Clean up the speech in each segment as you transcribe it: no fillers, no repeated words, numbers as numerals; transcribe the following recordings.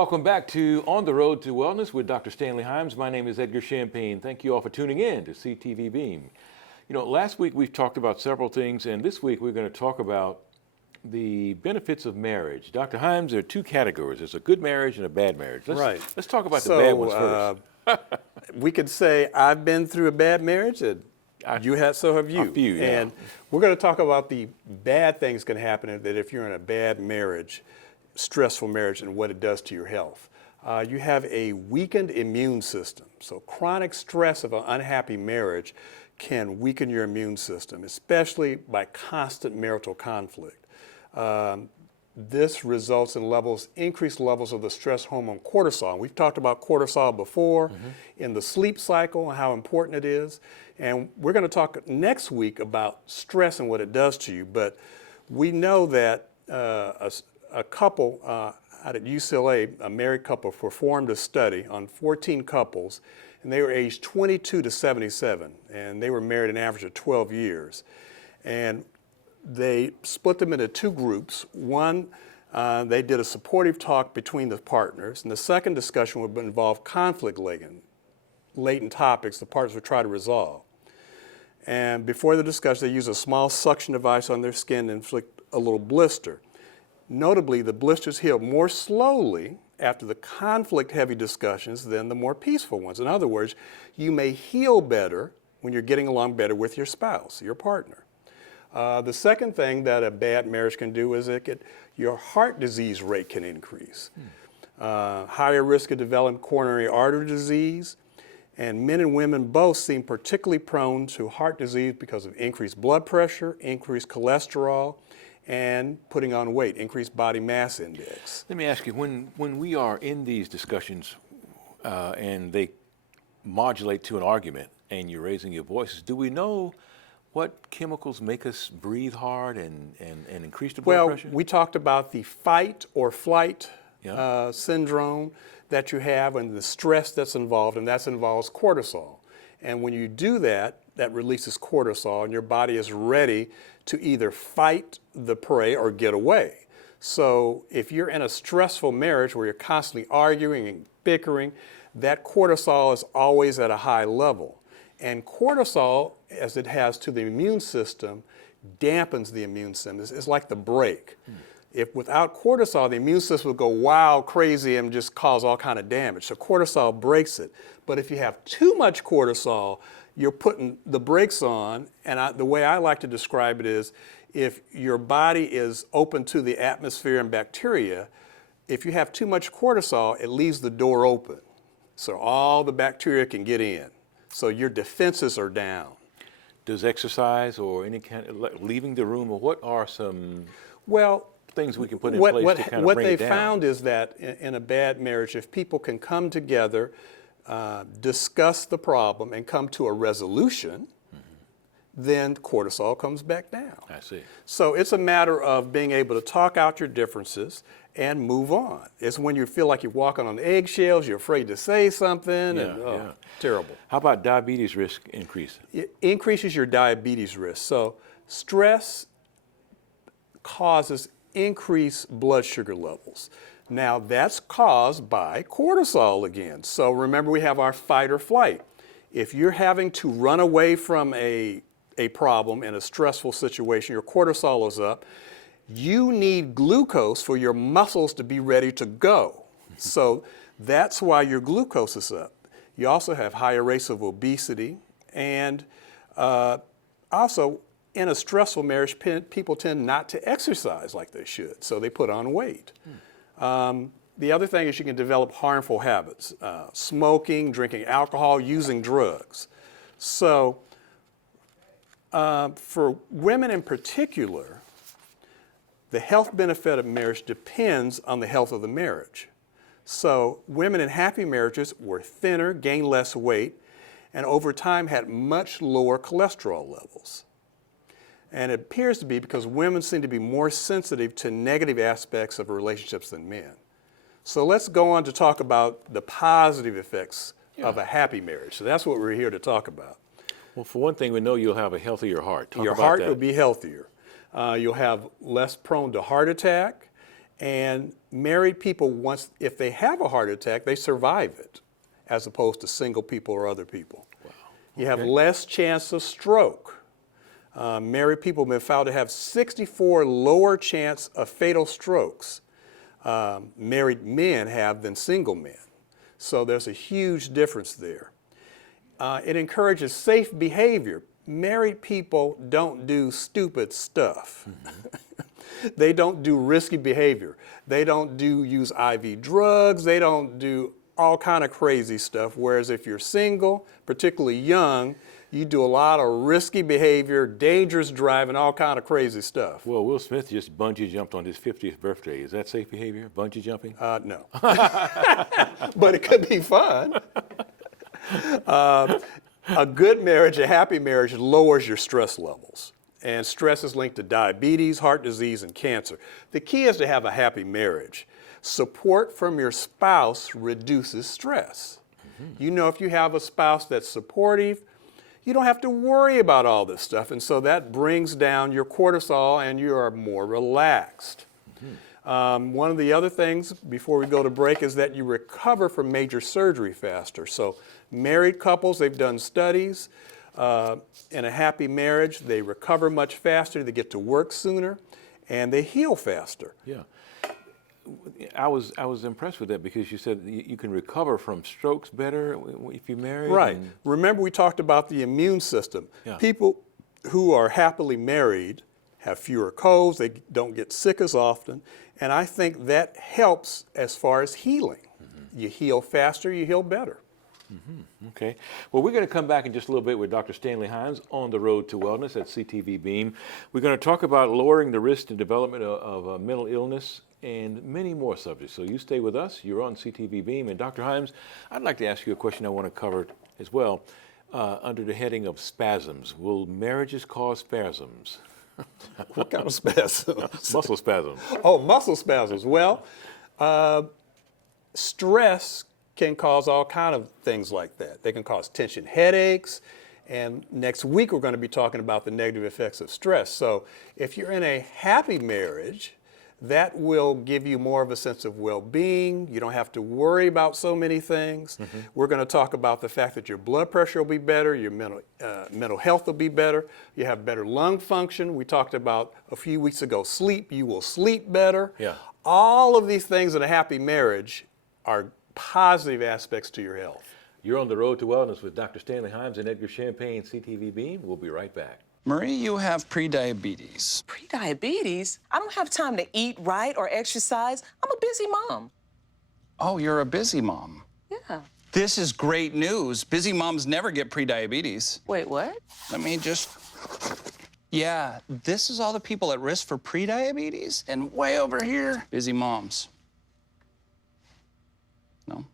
welcome back to On the Road to Wellness with Dr. Stanley Himes. My name is Edgar Champagne. Thank you all for tuning in to CTV Beam. You know, last week we've talked about several things, and this week we're going to talk about the benefits of marriage. Dr. Himes, there are two categories. There's a good marriage and a bad marriage. Let's talk about the bad ones first. We could say I've been through a bad marriage, and so have you. A few, yeah. And we're going to talk about the bad things can happen that if you're in a bad marriage, stressful marriage, and what it does to your health. You have a weakened immune system. So chronic stress of an unhappy marriage can weaken your immune system, especially by constant marital conflict. This results in increased levels of the stress hormone cortisol. We've talked about cortisol before in the sleep cycle and how important it is. And we're going to talk next week about stress and what it does to you. But we know that a couple out at UCLA, a married couple, performed a study on 14 couples, and they were aged 22 to 77, and they were married an average of 12 years. And they split them into two groups. One, they did a supportive talk between the partners, and the second discussion would involve latent topics the partners would try to resolve. And before the discussion, they used a small suction device on their skin to inflict a little blister. Notably, the blisters healed more slowly after the conflict-heavy discussions than the more peaceful ones. In other words, you may heal better when you're getting along better with your spouse, your partner. The second thing that a bad marriage can do is your heart disease rate can increase. Higher risk of developing coronary artery disease, and men and women both seem particularly prone to heart disease because of increased blood pressure, increased cholesterol, and putting on weight, increased body mass index. Let me ask you, when we are in these discussions and they modulate to an argument and you're raising your voices, do we know what chemicals make us breathe hard and increase the blood pressure? Well, we talked about the fight or flight syndrome that you have and the stress that's involved, and that involves cortisol. And when you do that, that releases cortisol, and your body is ready to either fight the prey or get away. So if you're in a stressful marriage where you're constantly arguing and bickering, that cortisol is always at a high level. And cortisol, as it has to the immune system, dampens the immune system. It's like the brake. If without cortisol, the immune system will go wild, crazy, and just cause all kind of damage. So cortisol breaks it. But if you have too much cortisol, you're putting the brakes on, and the way I like to describe it is, if your body is open to the atmosphere and bacteria, if you have too much cortisol, it leaves the door open. So all the bacteria can get in. So your defenses are down. Does exercise or any kind of leaving the room, or what are some things we can put in place to kind of bring it down? What they found is that in a bad marriage, if people can come together, discuss the problem, and come to a resolution, then cortisol comes back down. I see. So it's a matter of being able to talk out your differences and move on. It's when you feel like you're walking on eggshells, you're afraid to say something, terrible. How about diabetes risk increase? It increases your diabetes risk. So stress causes increased blood sugar levels. Now that's caused by cortisol again. So remember, we have our fight or flight. If you're having to run away from a problem in a stressful situation, your cortisol is up, you need glucose for your muscles to be ready to go. So that's why your glucose is up. You also have higher rates of obesity, and also in a stressful marriage, people tend not to exercise like they should, so they put on weight. The other thing is you can develop harmful habits, smoking, drinking alcohol, using drugs. So for women in particular, the health benefit of marriage depends on the health of the marriage. So women in happy marriages were thinner, gained less weight, and over time had much lower cholesterol levels. And it appears to be because women seem to be more sensitive to negative aspects of relationships than men. So let's go on to talk about the positive effects of a happy marriage. So that's what we're here to talk about. Well, for one thing, we know you'll have a healthier heart. Your heart will be healthier. You'll have less prone to heart attack, And married people, if they have a heart attack, they survive it, as opposed to single people or other people. Wow. You have Okay. less chance of stroke. Married people have been found to have 64 lower chance of fatal strokes married men have than single men. So there's a huge difference there. It encourages safe behavior. Married people don't do stupid stuff. They don't do risky behavior. They don't use IV drugs. They don't do all kind of crazy stuff. Whereas if you're single, particularly young, you do a lot of risky behavior, dangerous driving, all kind of crazy stuff. Well, Will Smith just bungee jumped on his 50th birthday. Is that safe behavior, bungee jumping? No. But it could be fun. A good marriage, a happy marriage, lowers your stress levels. And stress is linked to diabetes, heart disease, and cancer. The key is to have a happy marriage. Support from your spouse reduces stress. You know, if you have a spouse that's supportive, you don't have to worry about all this stuff. And so that brings down your cortisol and you are more relaxed. One of the other things before we go to break is that you recover from major surgery faster. So married couples, they've done studies. In a happy marriage, they recover much faster, they get to work sooner, and they heal faster. Yeah. I was impressed with that because you said you can recover from strokes better if you're married. Right. Remember we talked about the immune system. Yeah. People who are happily married have fewer colds, they don't get sick as often, and I think that helps as far as healing. You heal faster, you heal better. Okay. Well, we're going to come back in just a little bit with Dr. Stanley Himes on the road to wellness at CTV Beam. We're going to talk about lowering the risk and development of mental illness and many more subjects. So you stay with us. You're on CTV Beam. And Dr. Himes, I'd like to ask you a question I want to cover as well under the heading of spasms. Will marriages cause spasms? What kind of spasms? Muscle spasms. Oh, muscle spasms. Well, stress can cause all kind of things like that. They can cause tension headaches. And next week, we're going to be talking about the negative effects of stress. So if you're in a happy marriage, that will give you more of a sense of well-being. You don't have to worry about so many things. We're going to talk about the fact that your blood pressure will be better, your mental health will be better, you have better lung function. We talked about a few weeks ago sleep. You will sleep better. Yeah. All of these things in a happy marriage are positive aspects to your health. You're on the road to wellness with Dr. Stanley Himes and Edgar Champagne, CTV Beam. We'll be right back. Marie, you have prediabetes. Prediabetes? I don't have time to eat right or exercise. I'm a busy mom. Oh, you're a busy mom. Yeah. This is great news. Busy moms never get prediabetes. Wait, what? Let me just... Yeah, this is all the people at risk for prediabetes, and way over here, busy moms. No?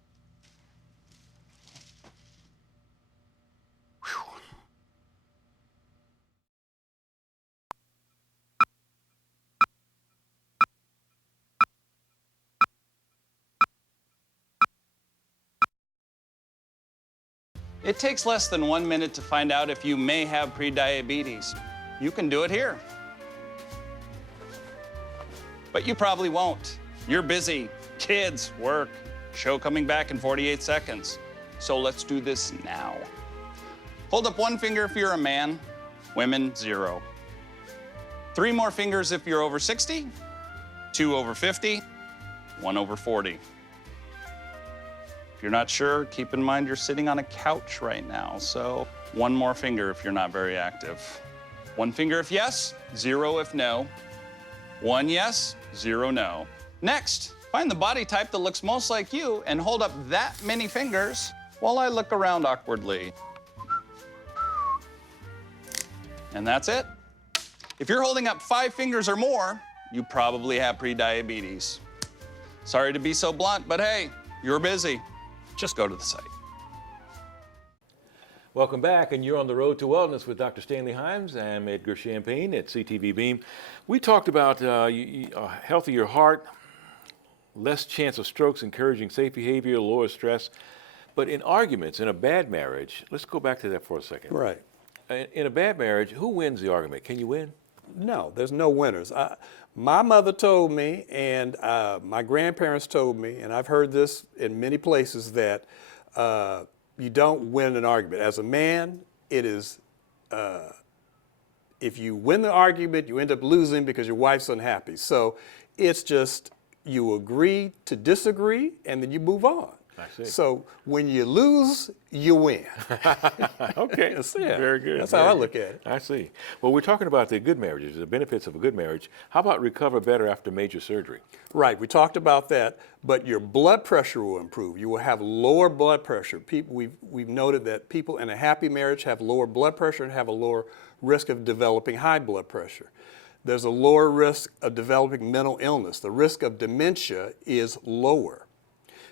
It takes less than 1 minute to find out if you may have prediabetes. You can do it here. But you probably won't. You're busy. Kids, work, show coming back in 48 seconds. So let's do this now. Hold up one finger if you're a man, women, 0. 3 more fingers if you're over 60, 2 over 50, 1 over 40. If you're not sure, keep in mind you're sitting on a couch right now, so 1 more finger if you're not very active. 1 finger if yes, 0 if no. 1 yes, 0 no. Next, find the body type that looks most like you and hold up that many fingers while I look around awkwardly. And that's it. If you're holding up 5 fingers or more, you probably have prediabetes. Sorry to be so blunt, but hey, you're busy. Just go to the site. Welcome back, and you're on the road to wellness with Dr. Stanley Himes. I'm Edgar Champagne at CTV Beam. We talked about healthier heart, less chance of strokes, encouraging safe behavior, lower stress. But in arguments, in a bad marriage, let's go back to that for a second. Right. In a bad marriage, who wins the argument? Can you win? No, there's no winners. My mother told me, and my grandparents told me, and I've heard this in many places, that you don't win an argument. As a man, it is, if you win the argument, you end up losing because your wife's unhappy. So it's just you agree to disagree, and then you move on. I see. So when you lose, you win. Okay, very good. That's how I look at it. I see. Well, we're talking about the good marriages, the benefits of a good marriage. How about recover better after major surgery? Right, we talked about that, but your blood pressure will improve. You will have lower blood pressure. We've noted that people in a happy marriage have lower blood pressure and have a lower risk of developing high blood pressure. There's a lower risk of developing mental illness. The risk of dementia is lower.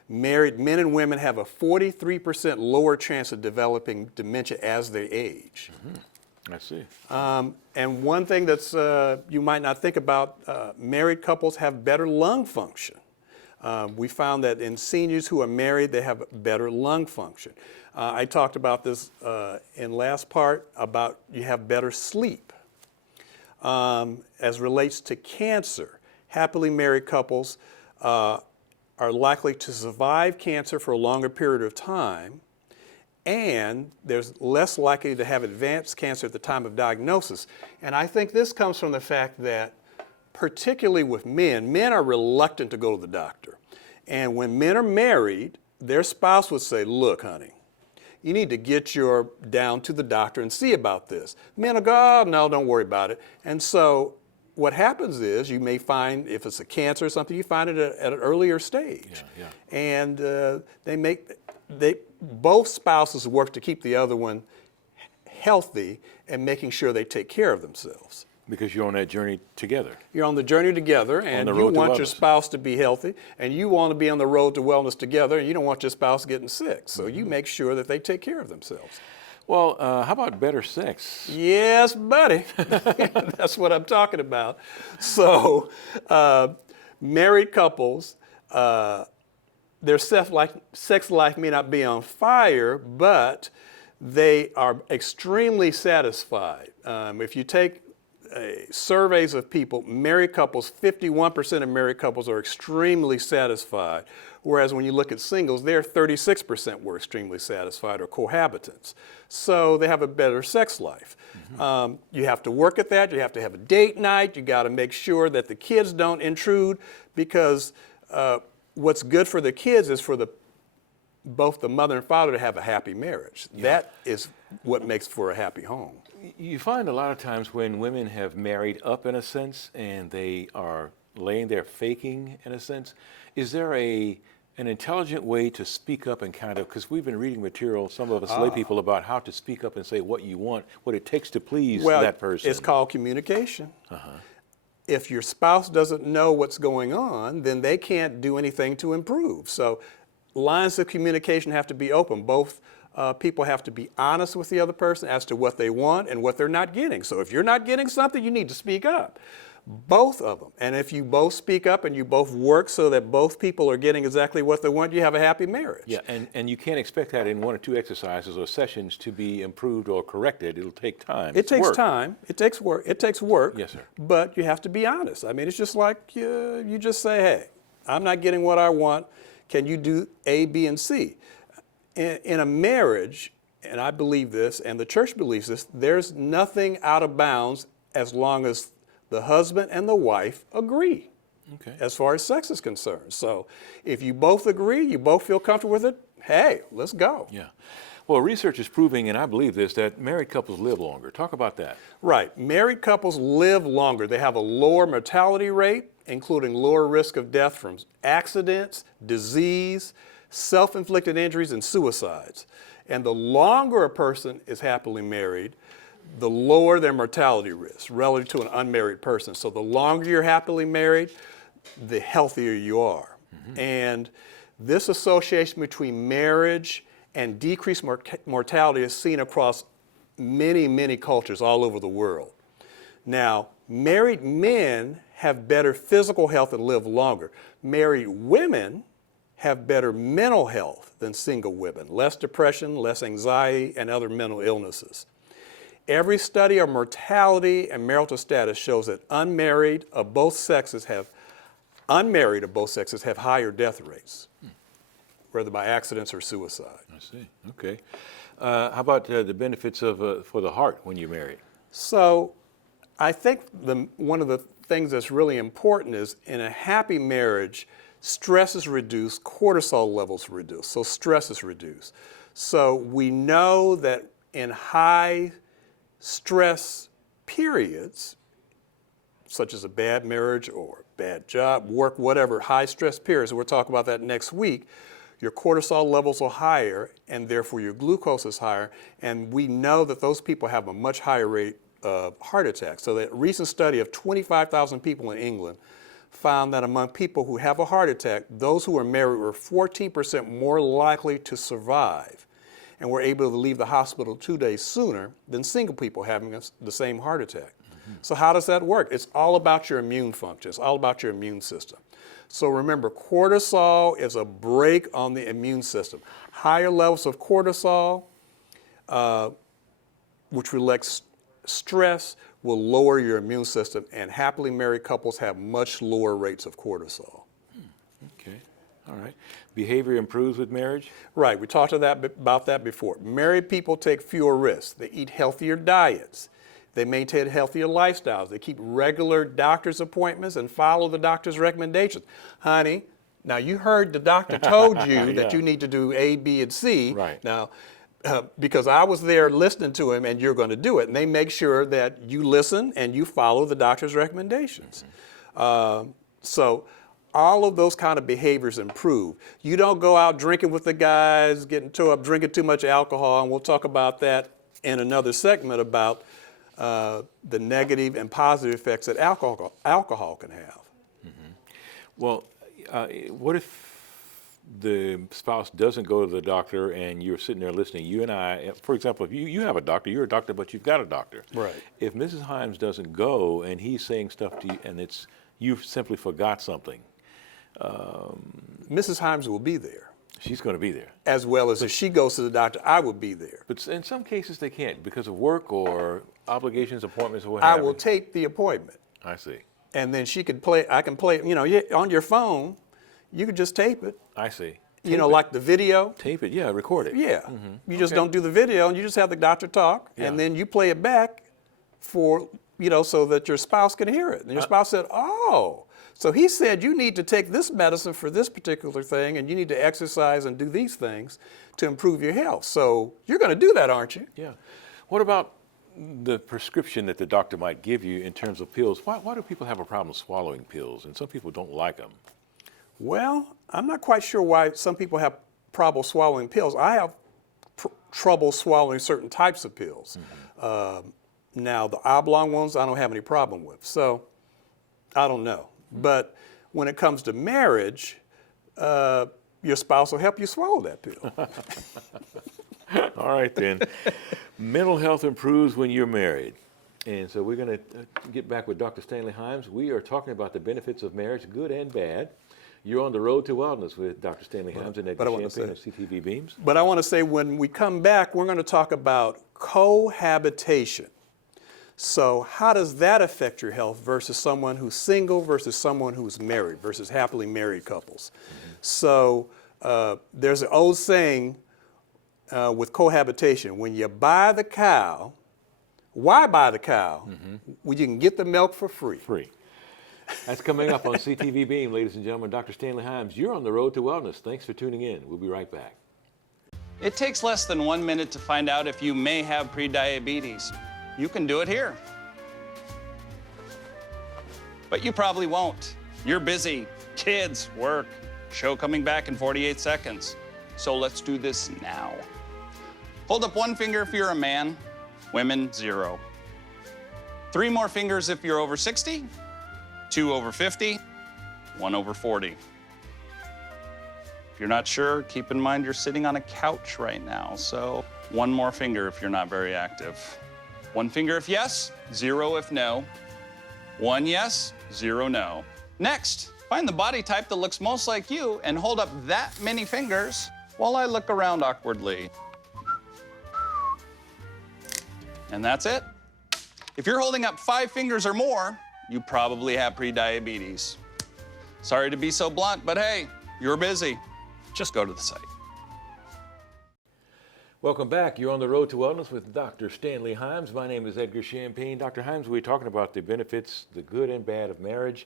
Married men and women have a 43% lower chance of developing dementia as they age. I see. And one thing that's you might not think about, married couples have better lung function. We found that in seniors who are married, they have better lung function. I talked about this in last part about you have better sleep. As relates to cancer, happily married couples are likely to survive cancer for a longer period of time, and there's less likely to have advanced cancer at the time of diagnosis. And I think this comes from the fact that, particularly with men are reluctant to go to the doctor. And when men are married, their spouse would say, look, honey, you need to get your down to the doctor and see about this. Men will go, oh, no, don't worry about it. And so what happens is you may find, if it's a cancer or something, you find it at an earlier stage. And both spouses work to keep the other one healthy and making sure they take care of themselves. Because you're on that journey together. You're on the journey together, and you want your spouse to be healthy, and you want to be on the road to wellness together, and you don't want your spouse getting sick. So you make sure that they take care of themselves. Well, how about better sex? Yes, buddy. That's what I'm talking about. So, married couples, their sex life may not be on fire, but they are extremely satisfied. If you take surveys of people, married couples, 51% of married couples are extremely satisfied, whereas when you look at singles, they're 36% were extremely satisfied, or cohabitants. So they have a better sex life. You have to work at that. You have to have a date night. You got to make sure that the kids don't intrude, because what's good for the kids is for both the mother and father to have a happy marriage. That is what makes for a happy home. You find a lot of times when women have married up, in a sense, and they are laying there faking, in a sense, is there an intelligent way to speak up and kind of, because we've been reading material, some of us lay people, about how to speak up and say what you want, what it takes to please that person. It's called communication. If your spouse doesn't know what's going on, then they can't do anything to improve. So lines of communication have to be open. Both people have to be honest with the other person as to what they want and what they're not getting. So if you're not getting something, you need to speak up. Both of them. And if you both speak up and you both work so that both people are getting exactly what they want, you have a happy marriage. Yeah, and you can't expect that in 1 or 2 exercises or sessions to be improved or corrected. It'll take time. It takes time. It takes work. It takes work. Yes, sir. But you have to be honest. I mean, it's just like you just say, hey, I'm not getting what I want. Can you do A, B, and C? In a marriage, and I believe this, and the church believes this, there's nothing out of bounds as long as the husband and the wife agree, as far as sex is concerned. So if you both agree, you both feel comfortable with it, hey, let's go. Yeah. Well, research is proving, and I believe this, that married couples live longer. Talk about that. Right. Married couples live longer. They have a lower mortality rate, including lower risk of death from accidents, disease, self-inflicted injuries, and suicides. And the longer a person is happily married, the lower their mortality risk relative to an unmarried person. So the longer you're happily married, the healthier you are. And this association between marriage and decreased mortality is seen across many, many cultures all over the world. Now, married men have better physical health and live longer. Married women have better mental health than single women, less depression, less anxiety, and other mental illnesses. Every study of mortality and marital status shows that unmarried of both sexes have higher death rates, whether by accidents or suicide. I see. Okay. How about the benefits of for the heart when you're married? So I think one of the things that's really important is in a happy marriage, stress is reduced, cortisol levels reduced, so stress is reduced. So we know that in high stress periods, such as a bad marriage or bad job, work, whatever, high stress periods, we'll talk about that next week, your cortisol levels are higher and therefore your glucose is higher, and we know that those people have a much higher rate of heart attacks. So that recent study of 25,000 people in England found that among people who have a heart attack, those who are married were 14% more likely to survive and were able to leave the hospital 2 days sooner than single people having the same heart attack. So how does that work? It's all about your immune function. It's all about your immune system. So remember, cortisol is a brake on the immune system. Higher levels of cortisol, which relax stress, will lower your immune system, and happily married couples have much lower rates of cortisol. Okay. All right. Behavior improves with marriage? Right. We talked about that before. Married people take fewer risks. They eat healthier diets. They maintain healthier lifestyles. They keep regular doctor's appointments and follow the doctor's recommendations. Honey, now you heard the doctor told you that you need to do A, B, and C. Right. Now, because I was there listening to him, and you're going to do it. And they make sure that you listen and you follow the doctor's recommendations. So all of those kind of behaviors improve. You don't go out drinking with the guys, getting tore up, drinking too much alcohol, and we'll talk about that in another segment about the negative and positive effects that alcohol can have. Well, what if the spouse doesn't go to the doctor and you're sitting there listening? You and I, for example, if you have a doctor, you're a doctor, but you've got a doctor. Right. If Mrs. Himes doesn't go and he's saying stuff to you and you simply forgot something, Mrs. Himes will be there. she's going to be there. As well as if she goes to the doctor, I will be there. But in some cases they can't because of work or obligations, appointments, or what I have you. will tape the appointment. I see. And then she could play, I can play, on your phone, you could just tape it. I see. Like the video. Tape it, yeah, record it. Yeah. You just don't do the video, and you just have the doctor talk, and then you play it back for, so that your spouse can hear it. And your spouse said, oh, so he said you need to take this medicine for this particular thing, and you need to exercise and do these things to improve your health. So you're going to do that, aren't you? Yeah. What about the prescription that the doctor might give you in terms of pills? Why do people have a problem swallowing pills? And some people don't like them. Well, I'm not quite sure why some people have trouble swallowing pills. I have trouble swallowing certain types of pills. Now, the oblong ones, I don't have any problem with. So, I don't know. But when it comes to marriage, your spouse will help you swallow that pill. All right, then. Mental health improves when you're married. And so we're going to get back with Dr. Stanley Himes. We are talking about the benefits of marriage, good and bad. You're on the road to wellness with Dr. Stanley Himes and Edgar Champagne of CTV Beams. But I want to say when we come back, we're going to talk about cohabitation. So how does that affect your health versus someone who's single versus someone who's married versus happily married couples? So there's an old saying with cohabitation, when you buy the cow, why buy the cow? When you can get the milk for free. Free. That's coming up on CTV Beam, ladies and gentlemen. Dr. Stanley Himes, you're on the road to wellness. Thanks for tuning in. We'll be right back. It takes less than 1 minute to find out if you may have prediabetes. You can do it here. But you probably won't. You're busy. Kids, work, show coming back in 48 seconds. So let's do this now. Hold up one finger if you're a man, women, 0. 3 more fingers if you're over 60, 2 over 50, 1 over 40. If you're not sure, keep in mind you're sitting on a couch right now, so 1 more finger if you're not very active. 1 finger if yes, 0 if no. 1 yes, 0 no. Next, find the body type that looks most like you and hold up that many fingers while I look around awkwardly. And that's it. If you're holding up 5 fingers or more, you probably have prediabetes. Sorry to be so blunt, but hey, you're busy. Just go to the site. Welcome back. You're on the road to wellness with Dr. Stanley Himes. My name is Edgar Champagne. Dr. Himes, we're talking about the benefits, the good and bad of marriage.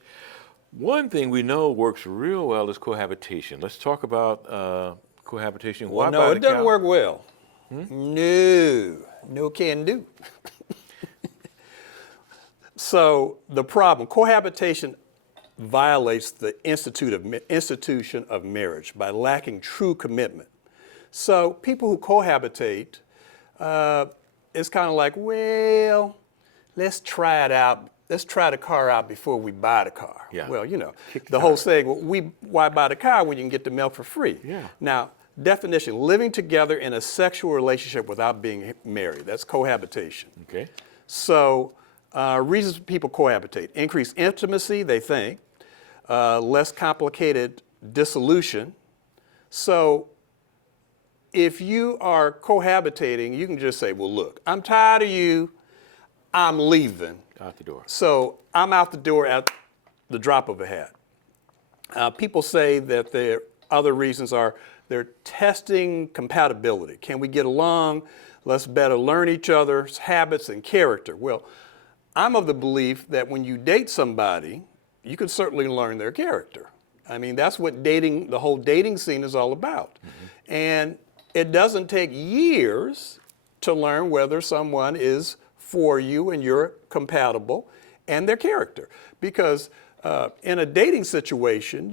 One thing we know works real well is cohabitation. Let's talk about cohabitation. Well, no, it doesn't work well. No can do. So the problem, cohabitation violates the institution of marriage by lacking true commitment. So people who cohabitate, it's kind of like, well, let's try it out. Let's try the car out before we buy the car. Yeah. Well, you know, the whole saying, well, why buy the car when you can get the milk for free? Yeah. Now, definition, living together in a sexual relationship without being married. That's cohabitation. Okay. So reasons people cohabitate: increased intimacy, they think, less complicated dissolution. So if you are cohabitating, you can just say, well, look, I'm tired of you, I'm leaving. Out the door. So I'm out the door at the drop of a hat. People say that their other reasons are they're testing compatibility. Can we get along? Let's better learn each other's habits and character. Well, I'm of the belief that when you date somebody, you can certainly learn their character. I mean, that's what dating, the whole dating scene is all about. Mm-hmm. And it doesn't take years to learn whether someone is for you and you're compatible and their character. Because in a dating situation,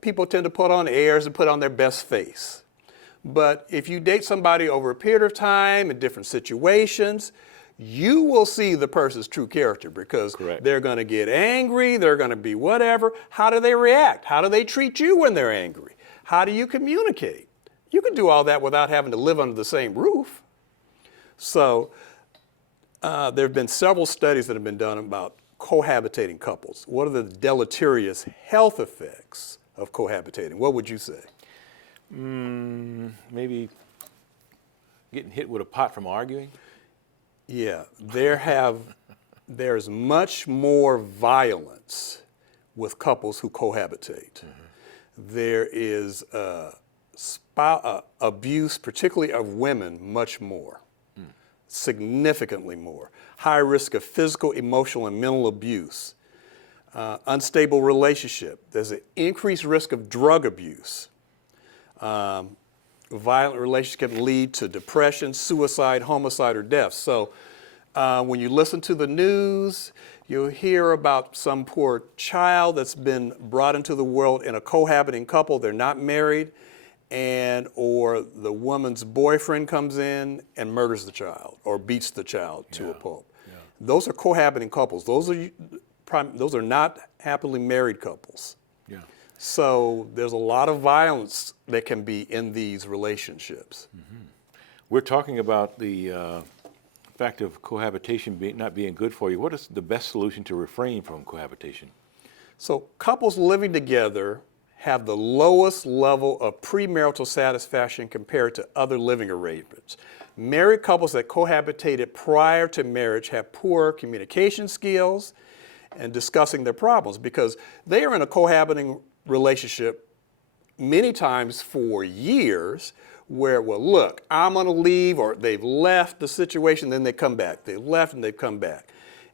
people tend to put on airs and put on their best face. But if you date somebody over a period of time in different situations, you will see the person's true character, because Correct. They're going to get angry, they're going to be whatever. How do they react? How do they treat you when they're angry? How do you communicate? You can do all that without having to live under the same roof. So there have been several studies that have been done about cohabitating couples. What are the deleterious health effects of cohabitating? What would you say? Maybe getting hit with a pot from arguing? Yeah, there's much more violence with couples who cohabitate. Mm-hmm. There is abuse, particularly of women, much more, significantly more. High risk of physical, emotional, and mental abuse. Unstable relationship. There's an increased risk of drug abuse. Violent relationship can lead to depression, suicide, homicide, or death. So when you listen to the news, you'll hear about some poor child that's been brought into the world in a cohabiting couple. They're not married, or the woman's boyfriend comes in and murders the child or beats the child to a pulp. Yeah. Those are cohabiting couples. Those are not happily married couples. Yeah. So there's a lot of violence that can be in these relationships. Mm-hmm. We're talking about the fact of cohabitation not being good for you. What is the best solution to refrain from cohabitation? So couples living together have the lowest level of premarital satisfaction compared to other living arrangements. Married couples that cohabitated prior to marriage have poor communication skills and discussing their problems, because they are in a cohabiting relationship many times for years where, well, look, I'm going to leave, or they've left the situation, then they come back. They left and they've come back.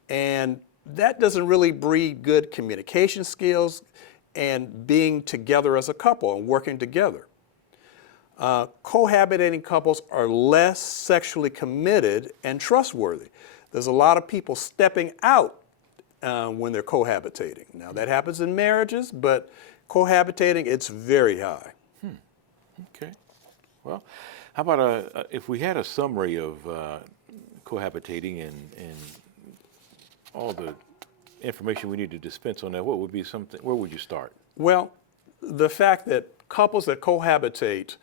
And that doesn't really breed good communication skills and being together as a couple and working together. Cohabitating couples are less sexually committed and trustworthy. There's a lot of people stepping out when they're cohabitating. Now, that happens in marriages, but cohabitating, it's very high. Okay. Well, how about if we had a summary of cohabitating and all the information we need to dispense on that, what would be something, where would you start? Well, the fact that couples that cohabitate,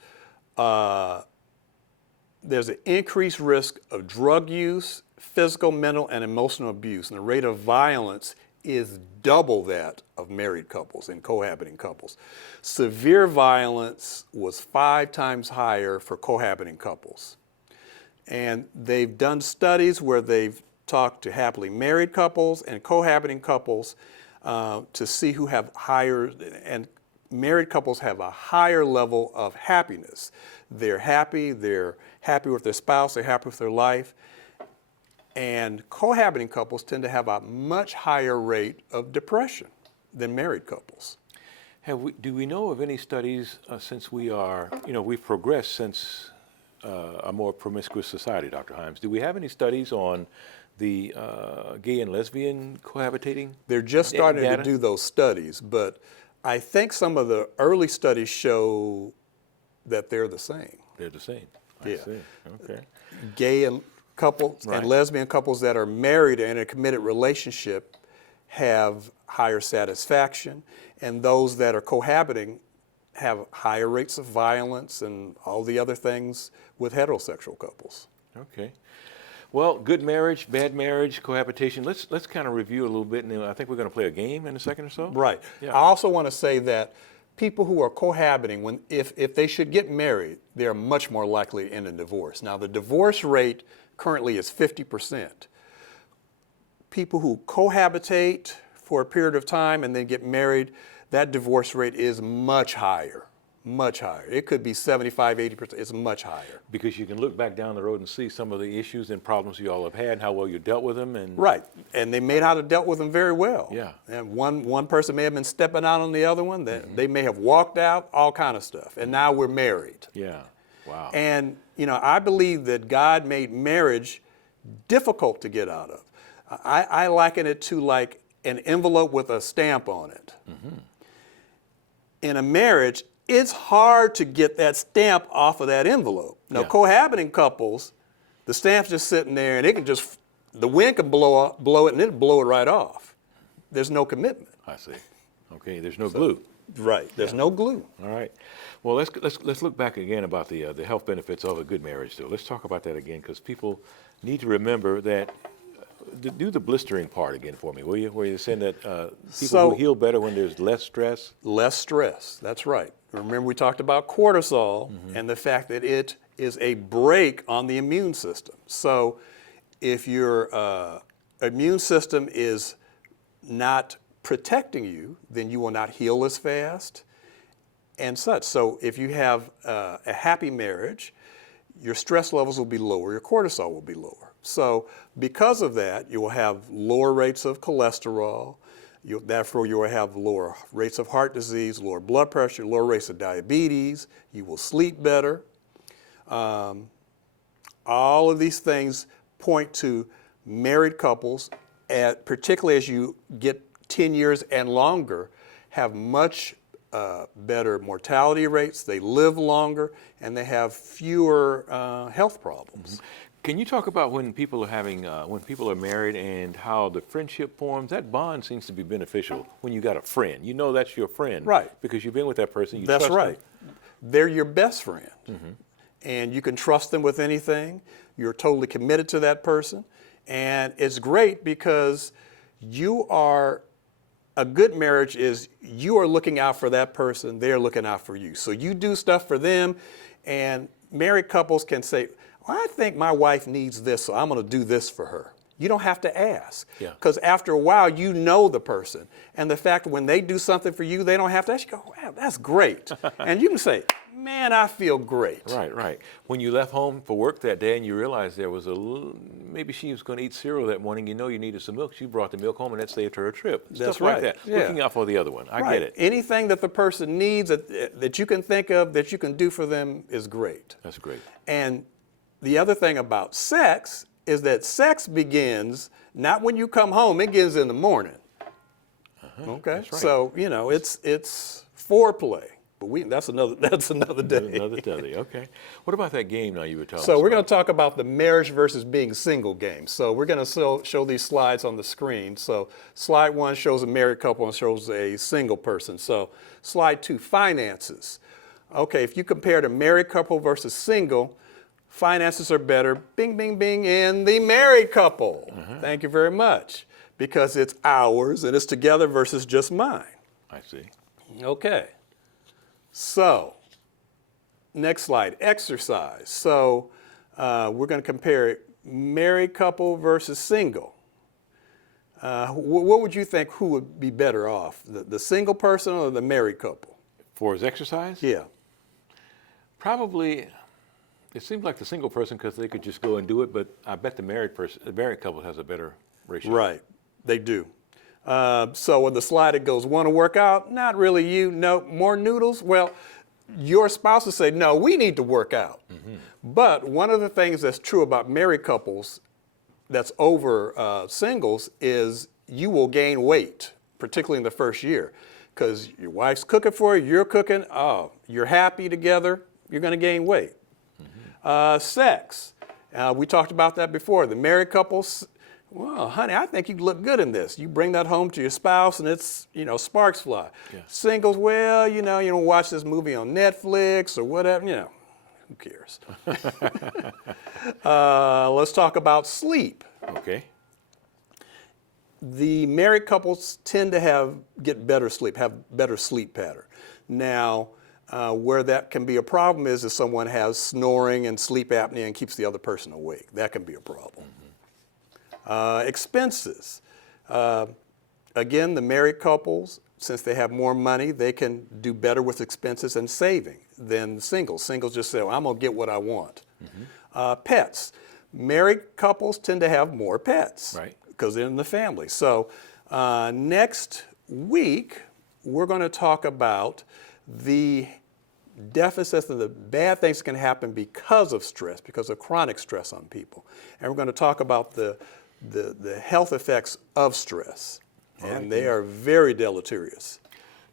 there's an increased risk of drug use, physical, mental, and emotional abuse, and the rate of violence is double that of married couples and cohabiting couples. Severe violence was 5 times higher for cohabiting couples. And they've done studies where they've talked to happily married couples and cohabiting couples to see who have higher, and married couples have a higher level of happiness. They're happy with their spouse, they're happy with their life. And cohabiting couples tend to have a much higher rate of depression than married couples. Do we know of any studies since we've progressed since a more promiscuous society, Dr. Himes? Do we have any studies on the gay and lesbian cohabitating? They're just starting to do those studies, but I think some of the early studies show that they're the same. They're the same. Yeah. I see. Okay. Gay and couples and lesbian couples that are married and in a committed relationship have higher satisfaction, and those that are cohabiting have higher rates of violence and all the other things with heterosexual couples. Okay. Well, good marriage, bad marriage, cohabitation. Let's kind of review a little bit, and then I think we're going to play a game in a second or so. Right. Yeah. I also want to say that people who are cohabiting, if they should get married, they're much more likely to end in divorce. Now, the divorce rate currently is 50%. People who cohabitate for a period of time and then get married, that divorce rate is much higher, much higher. It could be 75, 80%. It's much higher. Because you can look back down the road and see some of the issues and problems you all have had and how well you dealt with them. And right. And they may not have dealt with them very well. Yeah. And one person may have been stepping out on the other one. They may have walked out, all kind of stuff. And now we're married. Yeah. Wow. And, I believe that God made marriage difficult to get out of. I liken it to like an envelope with a stamp on it. Mm-hmm. In a marriage, it's hard to get that stamp off of that envelope. Now, cohabiting couples, the stamp's just sitting there, and the wind can blow it, and it'll blow it right off. There's no commitment. I see. Okay, there's no glue. Right. There's no glue. All right. Well, let's look back again about the health benefits of a good marriage, though. Let's talk about that again, because people need to remember that. Do the blistering part again for me, will you? Where you're saying that people who heal better when there's less stress? Less stress, that's right. Remember we talked about cortisol and the fact that it is a brake on the immune system. So if your immune system is not protecting you, then you will not heal as fast and such. So if you have a happy marriage, your stress levels will be lower, your cortisol will be lower. So because of that, you will have lower rates of cholesterol, therefore you will have lower rates of heart disease, lower blood pressure, lower rates of diabetes, you will sleep better. All of these things point to married couples, particularly as you get 10 years and longer, have much better mortality rates, they live longer, and they have fewer health problems. Mm-hmm. Can you talk about when people are married and how the friendship forms? That bond seems to be beneficial when you got a friend. You know that's your friend. Right. Because you've been with that person. That's trust right. them. They're your best friend. Mm-hmm. And you can trust them with anything. You're totally committed to that person. And it's great because a good marriage is you are looking out for that person, they're looking out for you. So you do stuff for them, and married couples can say, well, I think my wife needs this, so I'm going to do this for her. You don't have to ask. Because after a while, you know the person. And the fact when they do something for you, they don't have to ask. You go, wow, that's great. And you can say, man, I feel great. Right. When you left home for work that day and you realized there was maybe she was going to eat cereal that morning, you needed some milk, she brought the milk home and that saved her a trip. That's Stuff right. like that. Yeah. Looking out for the other one. I get it. Anything that the person needs that you can think of that you can do for them is great. That's great. And the other thing about sex is that sex begins not when you come home, it begins in the morning. Okay? That's right. So, it's foreplay. But that's another day. Another day, okay. What about that game now you were talking about? So we're going to talk about the marriage versus being single game. So we're going to show these slides on the screen. So slide 1 shows a married couple and shows a single person. So slide 2, finances. Okay, if you compare the married couple versus single, finances are better, bing, bing, bing, in the married couple. Thank you very much. Because it's ours and it's together versus just mine. I see. Okay. So, next slide, exercise. So, we're going to compare married couple versus single. What would you think, who would be better off, the single person or the married couple? For his exercise? Yeah. Probably, it seems like the single person because they could just go and do it, but I bet the married couple has a better ratio. Right, they do. So on the slide it goes, want to work out? Not really you. No, more noodles? Well, your spouse will say, no, we need to work out. But one of the things that's true about married couples that's over singles is you will gain weight, particularly in the first year, because your wife's cooking for you, you're cooking, you're happy together, you're going to gain weight. Sex, we talked about that before. The married couples, well, honey, I think you look good in this. You bring that home to your spouse and it's, sparks fly. Yeah. Singles, well, you don't watch this movie on Netflix or whatever, who cares? Let's talk about sleep. Okay. The married couples tend to get better sleep, have better sleep pattern. Now, where that can be a problem is if someone has snoring and sleep apnea and keeps the other person awake. That can be a problem. Expenses. Again, the married couples, since they have more money, they can do better with expenses and saving than singles. Singles just say, well, I'm going to get what I want. Pets. Married couples tend to have more pets because they're in the family. So next week, we're going to talk about the deficits and the bad things that can happen because of stress, because of chronic stress on people. And we're going to talk about the health effects of stress. And they are very deleterious.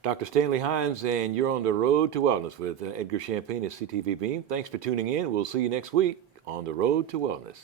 Dr. Stanley Himes, and you're on the road to wellness with Edgar Champagne at CTV Beam. Thanks for tuning in. We'll see you next week on the road to wellness.